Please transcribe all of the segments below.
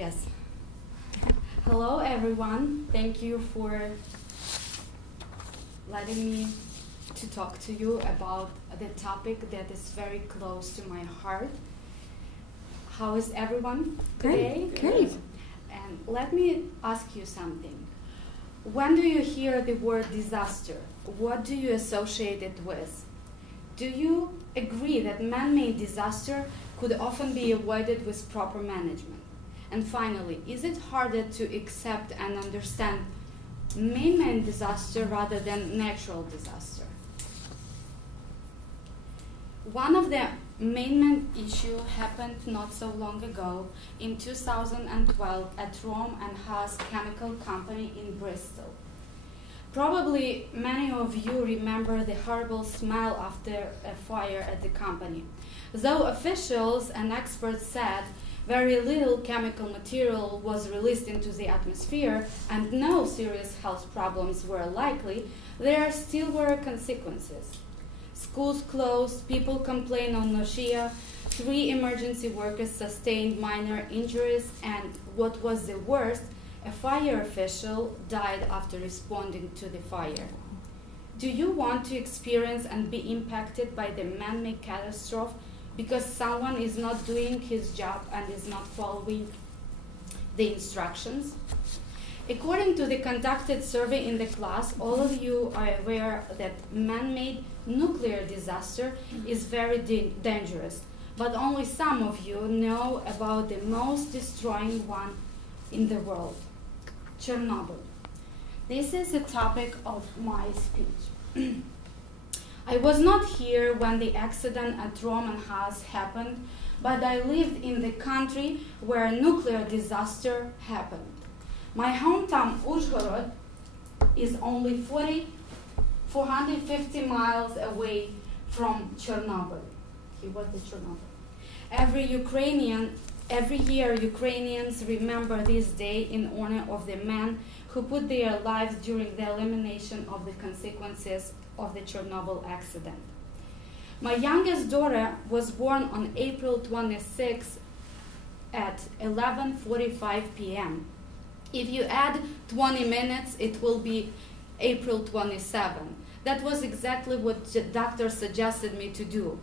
Yes. Hello, everyone. Thank you for letting me to talk to you about the topic that is very close to my heart. How is everyone today? Great. And let me ask you something. When do you hear the word disaster, what do you associate it with? Do you agree that man-made disaster could often be avoided with proper management? And finally, is it harder to accept and understand man-made disaster rather than natural disaster? One of the main issues happened not so long ago in 2012 at Rome and Haas Chemical Company in Bristol. Probably many of you remember the horrible smell after a fire at the company. Though officials and experts said very little chemical material was released into the atmosphere and no serious health problems were likely, there still were consequences. Schools closed, people complained of nausea, 3 emergency workers sustained minor injuries, and what was the worst, a fire official died after responding to the fire. Do you want to experience and be impacted by the man-made catastrophe because someone is not doing his job and is not following the instructions? According to the conducted survey in the class, all of you are aware that man-made nuclear disaster is very dangerous, but only some of you know about the most destroying one in the world, Chernobyl. This is the topic of my speech. I was not here when the accident at Rome and Haas happened, but I lived in the country where a nuclear disaster happened. My hometown, Uzhhorod, is only 450 miles away from Chernobyl. Here was the Chernobyl. Every year, Ukrainians remember this day in honor of the men who put their lives during the elimination of the consequences of the Chernobyl accident. My youngest daughter was born on April 26 at 11:45 p.m. If you add 20 minutes, it will be April 27. That was exactly what the doctor suggested me to do,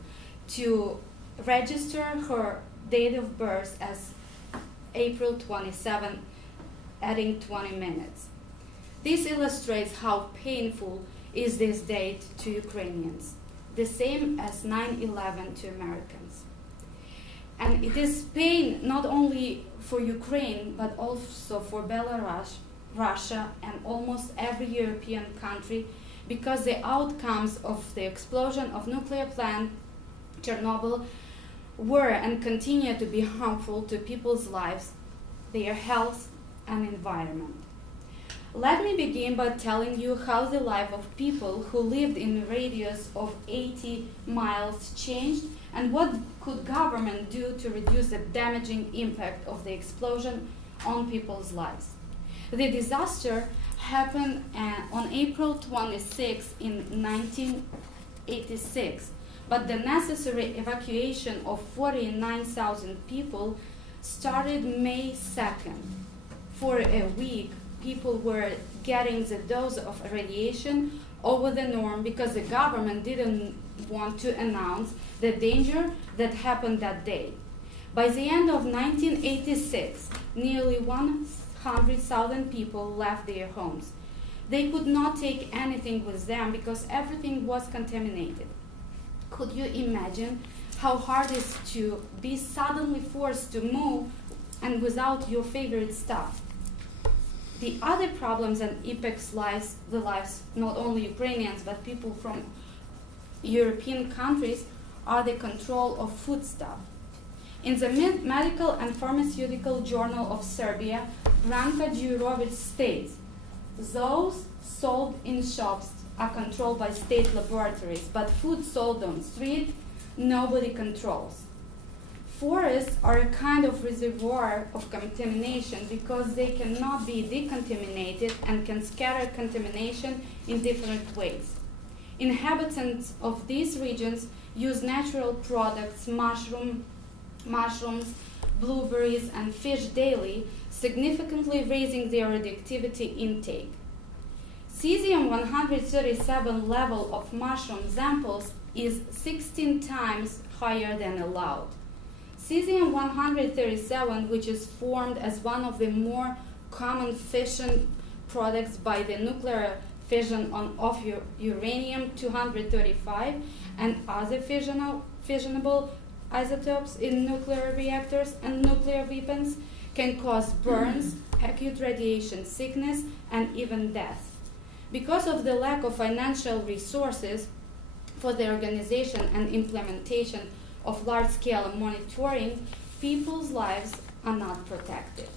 to register her date of birth as April 27, adding 20 minutes. This illustrates how painful is this date to Ukrainians, the same as 9/11 to Americans. And it is pain not only for Ukraine, but also for Belarus, Russia, and almost every European country, because the outcomes of the explosion of nuclear plant Chernobyl were and continue to be harmful to people's lives, their health, and environment. Let me begin by telling you how the life of people who lived in a radius of 80 miles changed and what could government do to reduce the damaging impact of the explosion on people's lives. The disaster happened on April 26 in 1986, but the necessary evacuation of 49,000 people started May 2nd. For a week, people were getting the dose of radiation over the norm because the government didn't want to announce the danger that happened that day. By the end of 1986, nearly 100,000 people left their homes. They could not take anything with them because everything was contaminated. Could you imagine how hard it is to be suddenly forced to move and without your favorite stuff? The other problems and impacts the lives not only Ukrainians but people from European countries are the control of foodstuff. In the Medical and Pharmaceutical Journal of Serbia, Branka Djurovic states, those sold in shops are controlled by state laboratories, but food sold on street, nobody controls. Forests are a kind of reservoir of contamination because they cannot be decontaminated and can scatter contamination in different ways. Inhabitants of these regions use natural products, mushrooms, blueberries, and fish daily, significantly raising their radioactivity intake. Cesium-137 level of mushroom samples is 16 times higher than allowed. Cesium-137, which is formed as one of the more common fission products by the nuclear fission of uranium-235 and other fissionable isotopes in nuclear reactors and nuclear weapons, can cause burns, acute radiation sickness, and even death. Because of the lack of financial resources for the organization and implementation of large-scale monitoring, people's lives are not protected.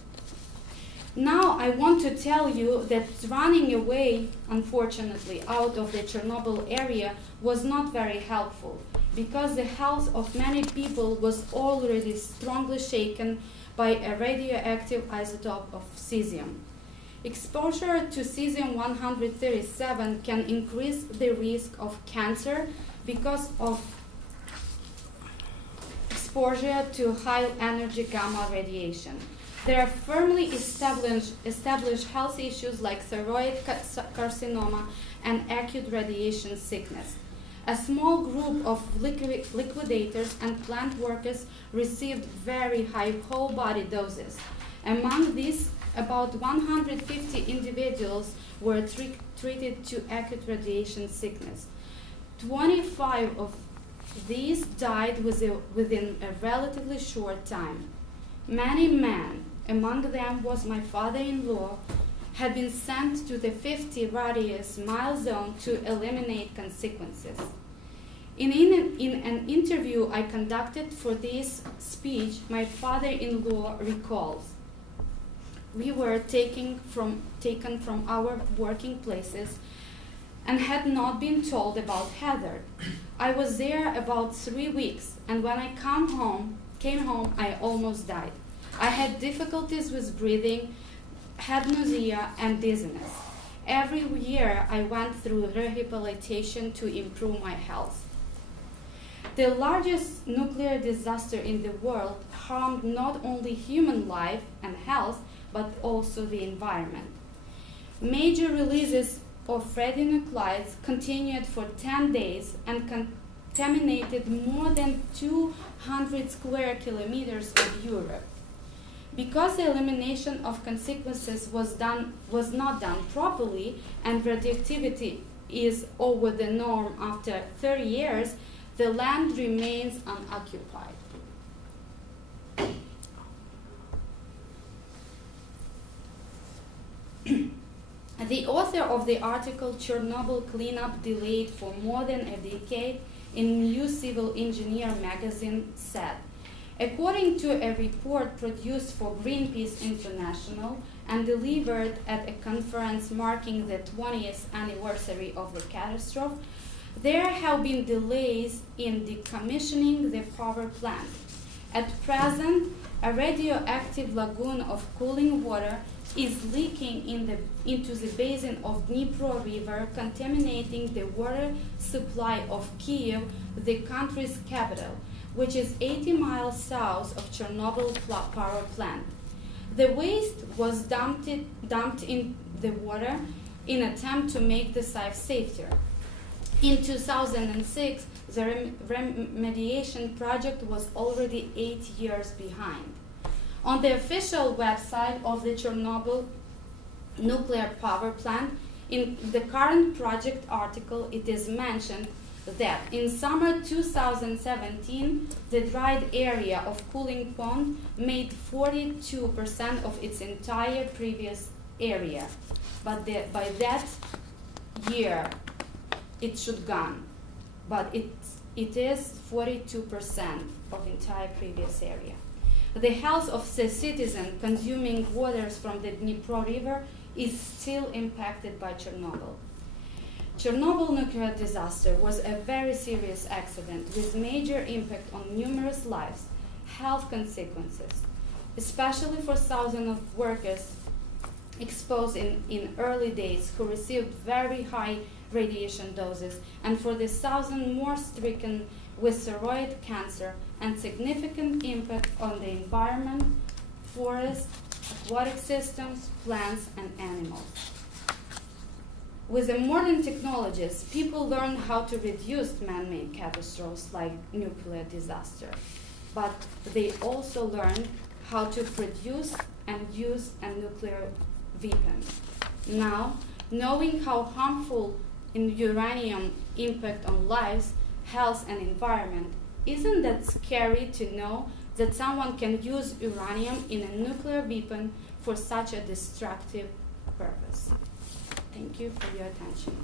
Now I want to tell you that running away, unfortunately, out of the Chernobyl area was not very helpful, because the health of many people was already strongly shaken by a radioactive isotope of cesium. Exposure to cesium-137 can increase the risk of cancer because of exposure to high-energy gamma radiation. There are firmly established health issues like thyroid carcinoma and acute radiation sickness. A small group of liquidators and plant workers received very high whole-body doses. Among these, about 150 individuals were treated to acute radiation sickness. 25 of these died within a relatively short time. Many men, among them was my father-in-law, had been sent to the 50 radius mile zone to eliminate consequences. In an interview I conducted for this speech, my father-in-law recalls, "We were taken from our working places and had not been told about Heather. I was there about 3 weeks, and when I came home, I almost died. I had difficulties with breathing, had nausea and dizziness. Every year I went through rehabilitation to improve my health." The largest nuclear disaster in the world harmed not only human life and health, but also the environment. Major releases of radionuclides continued for 10 days and contaminated more than 200 square kilometers of Europe. Because the elimination of consequences was not done properly, and radioactivity is over the norm after 30 years, the land remains unoccupied. The author of the article "Chernobyl Cleanup Delayed for More Than a Decade" in New Civil Engineer magazine said, according to a report produced for Greenpeace International and delivered at a conference marking the 20th anniversary of the catastrophe, there have been delays in decommissioning the power plant. At present, a radioactive lagoon of cooling water is leaking into the basin of Dnipro River, contaminating the water supply of Kyiv, the country's capital, which is 80 miles south of Chernobyl power plant. The waste was dumped in the water in an attempt to make the site safer. In 2006, the remediation project was already 8 years behind. On the official website of the Chernobyl nuclear power plant, in the current project article, it is mentioned that in summer 2017, the dried area of Cooling Pond made 42% of its entire previous area. But by that year, it should gone. But it is 42% of entire previous area. The health of the citizen consuming waters from the Dnipro River is still impacted by Chernobyl. Chernobyl nuclear disaster was a very serious accident with major impact on numerous lives, health consequences, especially for thousands of workers exposed in early days who received very high radiation doses, and for the thousands more stricken with thyroid cancer and significant impact on the environment, forests, aquatic systems, plants, and animals. With the modern technologies, people learn how to reduce man-made catastrophes like nuclear disaster, but they also learn how to produce and use a nuclear weapon. Now, knowing how harmful uranium impact on lives, health, and environment, isn't that scary to know that someone can use uranium in a nuclear weapon for such a destructive purpose? Thank you for your attention.